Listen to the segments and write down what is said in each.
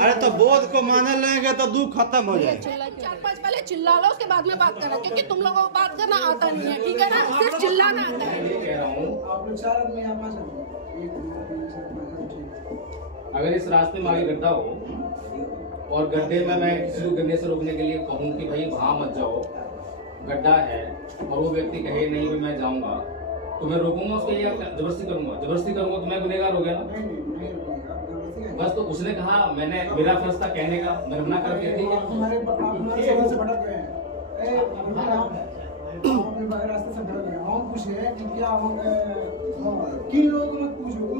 अरे तो बोध को माने लेंगे तो दुख खत्म हो जाए। 4-5 पहले चिल्ला लो, उसके बाद में बात करना, क्योंकि तुम लोगों को बात करना आता नहीं है, ठीक है ना? सिर्फ चिल्लाना आता है। अगर इस रास्ते में आगे गड्ढा हो और गड्ढे में मैं किसी को गिरने से रोकने के लिए कहूँ कि भाई वहाँ मत जाओ, गड्ढा है, और वो व्यक्ति कहे नहीं भी मैं जाऊँगा, तो मैं रोकूंगा उसके लिए? जबरदस्ती करूंगा तो मैं गुनहगार हो गया ना? बस तो उसने कहा, मैंने मेरा फर्ज था कहने का, मैंने मना कर दिया। ठीक है,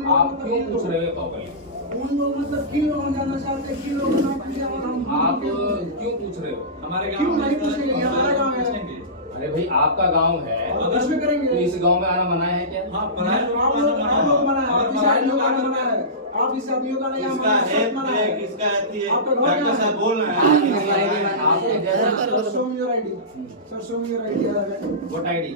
आप क्यों पूछ रहे हो? मतलब किन लोग जाना चाहते हैं, किन लोग ना पूछे, आप क्यों पूछ रहे हो? हमारे गांव में नहीं पूछेंगे, हमारा गांव है। अरे भाई आपका गांव है, अगर में करेंगे तो इस गांव में आना मना है क्या? हाँ, आप लोग मना है, आप इस आदमियों का नहीं किसका है आपका घर डॉक्टर साहब बोल रहे हैं। आपके जैसा show me your ID sir, show me your ID vote ID,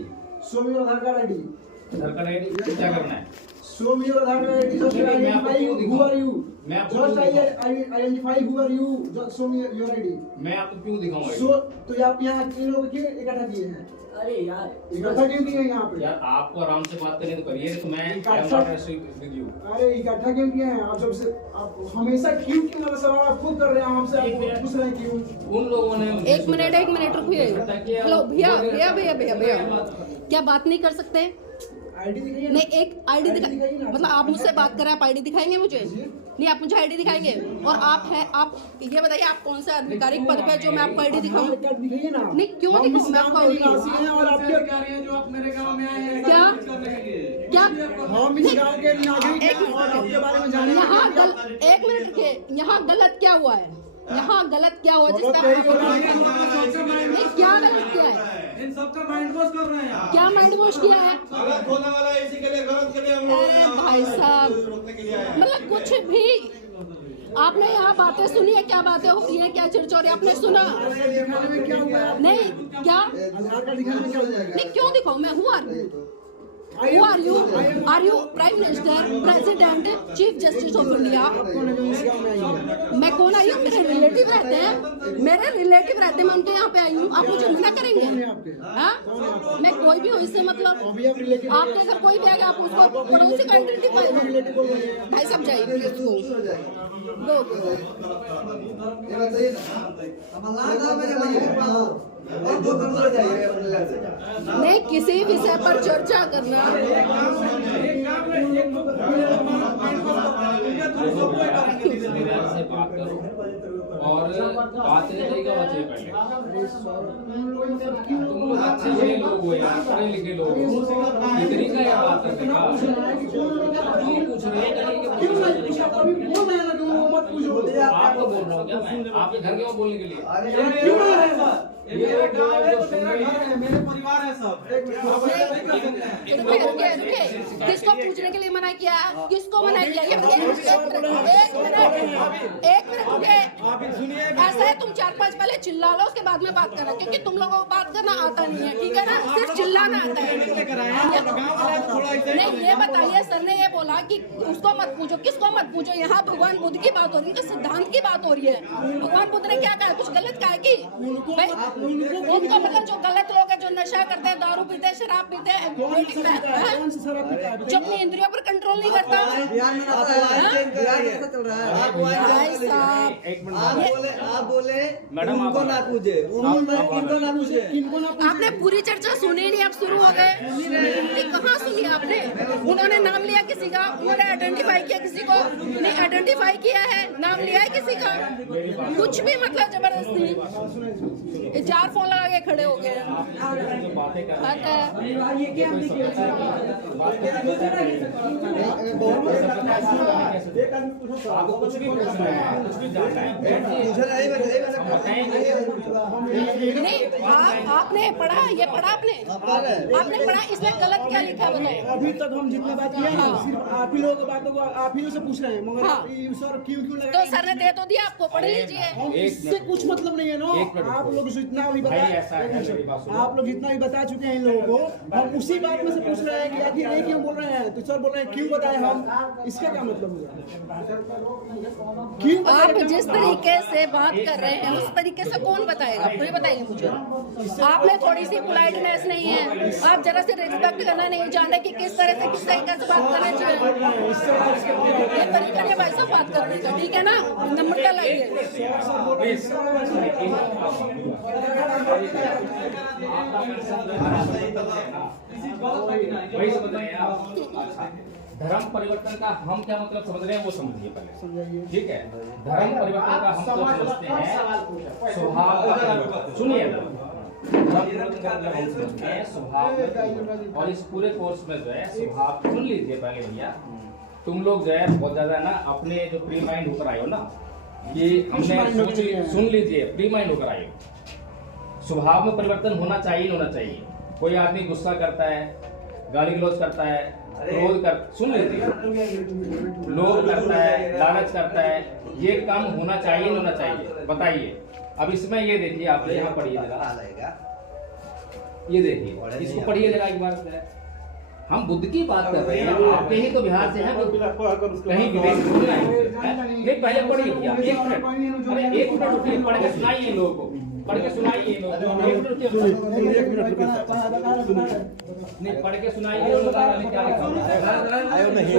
show me your Aadhaar card ID, क्या करना है? Show me your Aadhaar card ID, just identify who are you, just identify who are you, just show me your ID. मैं आपको क्यों दिखाऊंगा? सो तो आप यहाँ इन लोग क्यों इकट्ठा किए हैं? अरे यार इकट्ठा क्यों किए हैं यहाँ पे? यार आपको आराम से बात करनी तो करिए, तो मैं अरे इकट्ठा क्यों किए हैं आप? जब से आप हमेशा क्यों मतलब सवाल आप खुद कर रहे हैं, हमसे आप पूछ रहे हैं क्यों? उन लोगों ने एक मिनट रुकिए। हेलो भैया, क्या बात नहीं कर सकते? आईडी दिखाइए नहीं, एक आईडी मतलब आप मुझसे बात कर रहे हैं, आप आईडी दिखाएंगे मुझे? नहीं, आप मुझे आईडी दिखाएंगे? और आप है, आप ये बताइए आप कौन से आधिकारिक पद पे है जो मैं आपको आईडी दिखाऊं? दिखाइए ना। नहीं, क्यों दिखाऊं मैं आपको आईडी? और आप क्या कह रहे हैं जो आप मेरे गांव में आए हैं? क्या हम इस गांव के नागरिक हैं और आपके बारे में जाने एक मिनट रुकिए, यहाँ गलत क्या हुआ है? यहाँ गलत क्या हुआ जिसका नहीं, क्या गलत किया है? इन सबका माइंड वॉश कर रहे हैं। क्या माइंड वॉश किया है? गलत होने वाला है, इसी के लिए गलत के लिए हम लोग अरे भाई साहब, रोकने के लिए आए हैं। मतलब कुछ भी आपने यहाँ बातें सुनी है, क्या बातें हो रही है, क्या चर्चा आपने सुना? दिखाने में क्या हुआ? नहीं, क्या आधार कार्ड दिखाने में क्या हो जाएगा? नहीं, क्यों दिखाऊं मैं? हूँ Who are you? Are you Prime Minister, President, Chief Justice of India? कौन है जो इस गांव में आई है? मैं कौन आई हूँ? मेरे रिलेटिव रहते हैं, मैं उनके यहाँ पे आई हूँ। आप मुझे मना करेंगे? हाँ, मैं कोई भी हूँ, इससे मतलब आपके अगर कोई भी आएगा आप उसको पड़ोसी का आइडेंटिफाई भाई सब जाइए। नहीं, किसी विषय पर चर्चा करना और बात नहीं तरीका बचे पहले। तुम लोग अच्छे बड़े लोग हो यार, पढ़े लिखे लोग हो, ये तरीका है बात करने का? क्यों पूछ रहे हो? आपको बोल रहा हूँ क्या मैं? आपके घर के बोलने के लिए? मेरा गांव है तो मेरा घर है, मेरे परिवार है सब। रुके, किसको पूछने के लिए मना किया? किसको मना किया? एक मिनट रुके। ऐसा है, तुम 4-5 पहले चिल्ला लो, उसके बाद में बात करना, क्योंकि तुम लोगों को बात करना आता नहीं है, ठीक है ना? सिर्फ चिल्लाना आता है। नहीं, ये बताइए, सर ने ये बोला कि उसको मत पूछो, किसको मत पूछो? यहाँ भगवान बुद्ध की बात हो रही है, इनके सिद्धांत की बात हो रही है। भगवान बुद्ध ने क्या कहा? कुछ गलत कहा कि उनको मतलब जो गलत लोग हैं, जो नशा करते हैं, दारू पीते हैं, शराब पीते हैं, जो अपनी इंद्रियों पर कंट्रोल नहीं करता। भाई साहब, आप बोले मैडम, उनको ना पूछे, इनको ना पूछे। आपने पूरी चर्चा सुनी नहीं, आप शुरू हो गए। कहाँ सुनी आपने? उन्होंने नाम लिया किसी का, उन्होंने आइडेंटिफाई किया किसी को, नहीं आइडेंटिफाई किया है, नाम लिया है किसी का, कुछ भी मतलब जबरदस्ती। 4 फोन लगा के खड़े हो गए। नहीं, आपने पढ़ा, ये पढ़ा आपने पढ़ा, इसमें गलत क्या लिखा बताए? अभी तक हम जितने बात किए हैं सिर्फ आप ही लोगों की बातों को आप ही लोग से पूछ रहे हैं, मगर सर क्यों लगा? तो सर ने दे तो दिया आपको, पढ़ लीजिए। इससे कुछ मतलब नहीं है ना। आप लोग जितना भी आप लोग जितना भी बता चुके हैं इन लोगों को, हम उसी बात में से पूछ रहे हैं कि आखिर ये क्यों बोल रहे हैं? तो सर बोल रहे हैं क्यों बताएं हम, इसका क्या मतलब हुआ? क्यों आप जिस तरीके से बात कर रहे हैं उस तरीके से कौन बताएगा? ये बताइए मुझे। आपने थोड़ी सी पोलाइटनेस नहीं है, आप जरा से रिस्पेक्ट करना नहीं जाने कि किस तरह से किस तरीके से बात करना चाहिए। ये तरीका नहीं भाई साहब बात करने का, ठीक है ना? नम्रता लाइए। वही समझ रहे हैं आप। धर्म परिवर्तन का हम क्या मतलब समझ रहे हैं वो समझिए पहले, ठीक है? धर्म परिवर्तन का हम तो समझते हैं स्वभाव का परिवर्तन। सुनिए, स्वभाव और इस पूरे कोर्स में जो है स्वभाव सुन लीजिए पहले भैया। तुम लोग जो है बहुत ज्यादा ना अपने जो प्री माइंड होकर आए हो ना, ये हमने सुन लीजिए, प्री माइंड होकर आए हो। स्वभाव में परिवर्तन होना चाहिए, होना चाहिए। कोई आदमी गुस्सा करता है, गाली गलौज करता है, क्रोध कर, सुन लीजिए, लोभ करता है, लालच करता है, ये काम होना चाहिए, होना चाहिए। बताइए। अब इसमें ये देखिए, आप यहाँ पढ़िए जरा, ये देखिए, इसको पढ़िए जरा एक बार। हम बुद्ध की बात कर रहे हैं, आप कहीं तो बिहार से हैं, कहीं विदेश से नहीं। पहले पढ़िए भैया, एक मिनट, अरे एक मिनट रुकिए, पढ़ के सुनाइए लोगों को, पढ़ के सुनाइए लोगों को, एक मिनट रुकिए, नहीं पढ़ के सुनाइए लोगों को क्या लिखा आयो नहीं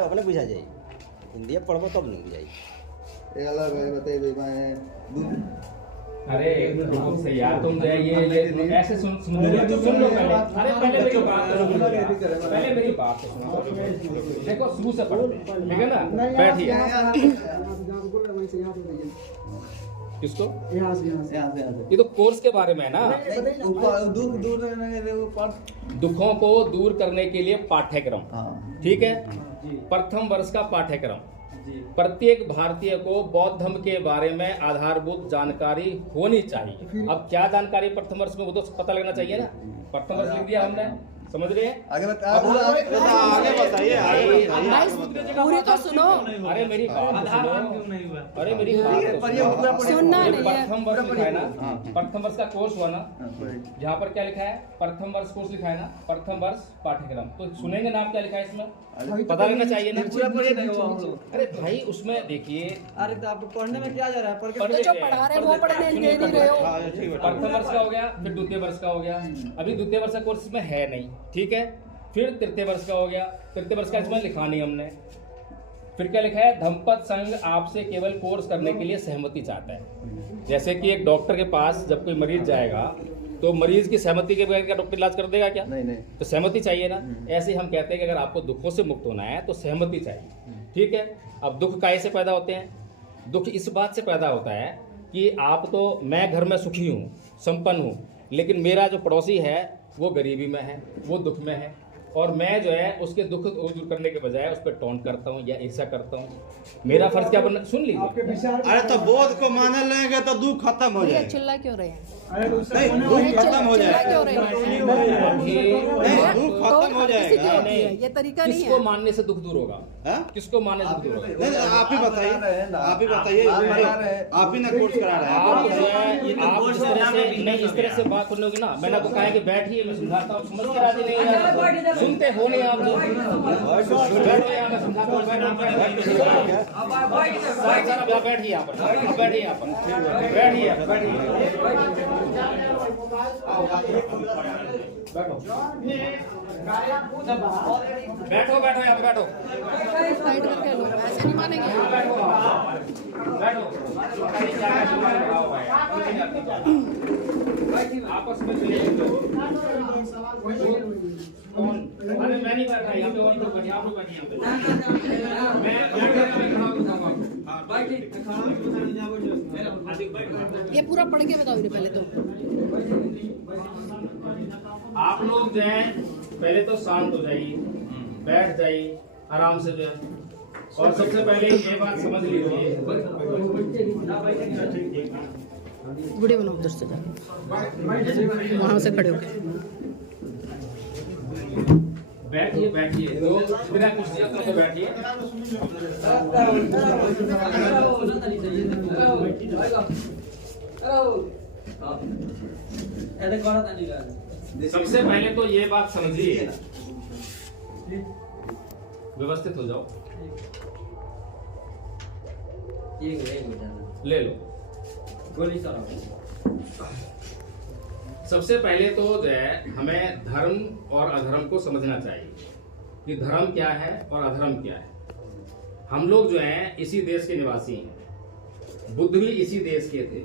अपने बुझा जाए, हिंदी पढ़बो तब नहीं बुझाई। अलग है, बताइए मैं अरे से यार तुम जो ये ऐसे सुन लो पहले। अरे पहले मेरी बात सुनो, पहले मेरी बात सुनो। देखो शुरू से पढ़ते हैं, ठीक है ना? बैठिए। किसको? यहाँ से ये तो कोर्स के बारे में है ना। दुख दूर दुखों को दूर करने के लिए पाठ्यक्रम, ठीक है? प्रथम वर्ष का पाठ्यक्रम। प्रत्येक भारतीय को बौद्ध धर्म के बारे में आधारभूत जानकारी होनी चाहिए। अब क्या जानकारी प्रथम वर्ष में, वो तो पता लगना चाहिए ना। प्रथम वर्ष लिख दिया हमने, समझ रहे हैं? आगे बताइए, पूरी तो सुनो। अरे मेरी बात सुनो, अरे मेरी बात सुनना नहीं है। प्रथम वर्ष लिखा है ना, प्रथम वर्ष का कोर्स हुआ ना, यहाँ पर क्या लिखा है? प्रथम वर्ष कोर्स लिखा है ना, प्रथम वर्ष पाठ्यक्रम। तो सुनेंगे नाम क्या लिखा है इसमें, पता लगना चाहिए ना। अरे भाई उसमें देखिए, अरे तो आपको पढ़ने में क्या जा रहा है? तो जो पढ़ा रहे वो पढ़ने दे नहीं रहे हो। प्रथम वर्ष का हो गया, फिर द्वितीय वर्ष का हो गया। अभी द्वितीय वर्ष का कोर्स इसमें है नहीं, ठीक है? फिर तृतीय वर्ष का हो गया, तृतीय वर्ष का इसमें लिखा नहीं हमने। फिर क्या लिखा है? धम्मपद संघ आपसे केवल कोर्स करने के लिए सहमति चाहता है। जैसे कि एक डॉक्टर के पास जब कोई मरीज जाएगा तो मरीज की सहमति के बगैर क्या डॉक्टर इलाज कर देगा क्या? नहीं। तो सहमति चाहिए ना। ऐसे हम कहते हैं कि अगर आपको दुखों से मुक्त होना है तो सहमति चाहिए, ठीक है? अब दुख काहे से पैदा होते हैं? दुख इस बात से पैदा होता है कि आप तो, मैं घर में सुखी हूँ, संपन्न हूँ, लेकिन मेरा जो पड़ोसी है वो गरीबी में है, वो दुख में है, और मैं जो है उसके दुख को दूर करने के बजाय उस पर टोंट करता हूँ या ईर्ष्या करता हूँ। मेरा फर्ज क्या बनना? सुन लीजिए। अरे तो बोध को माने लेंगे तो दुख खत्म हो जाएगा। चिल्ला क्यों रहे हैं? नहीं, दुख खत्म हो चिल्ला जाएगा। क्यों रहे हैं? नहीं, दुख खत्म हो जाएगा। ये तरीका नहीं किसको है। मानने से दुख दूर होगा? हाँ? किसको मानने से दुख दूर होगा? नहीं, आप ही बताइए, आप ही बताइए, आप ही ना कोर्स करा रहे हैं। आप जो है, आप इस तरह से नहीं, इस तरह से बात करने होगी ना। मैंने आपको कहा है कि बैठिए, मैं समझाता हूँ, समझ के राजी नहीं है, सुनते हो नहीं आप लोग। बैठो यहाँ, मैं समझाता हूँ, बैठिए यहाँ पर, बैठिए यहाँ पर, बैठिए। बैठो बैठो यहाँ पे बैठो, साइड करके लो, ऐसे नहीं मानेंगे। बैठो। आपस में अरे मैं नहीं बैठा यहाँ पे, और लोग बैठिए, आप लोग बैठिए यहाँ पे। ये पूरा पढ़ के बताओ पहले तो। आप लोग जो है पहले तो शांत हो जाइए, बैठ जाइए आराम से जो है, और सबसे पहले ये बात समझ लीजिए। वीडियो बनाओ उधर से जाके, वहाँ से खड़े होके। बैठिए बैठिए, तो बिना कुछ तो बैठिए। सबसे पहले तो ये बात समझिए, व्यवस्थित हो जाओ। ले लो। गोली चलाओ। सबसे पहले तो जो है हमें धर्म और अधर्म को समझना चाहिए कि धर्म क्या है और अधर्म क्या है। हम लोग जो हैं इसी देश के निवासी हैं, बुद्ध भी इसी देश के थे।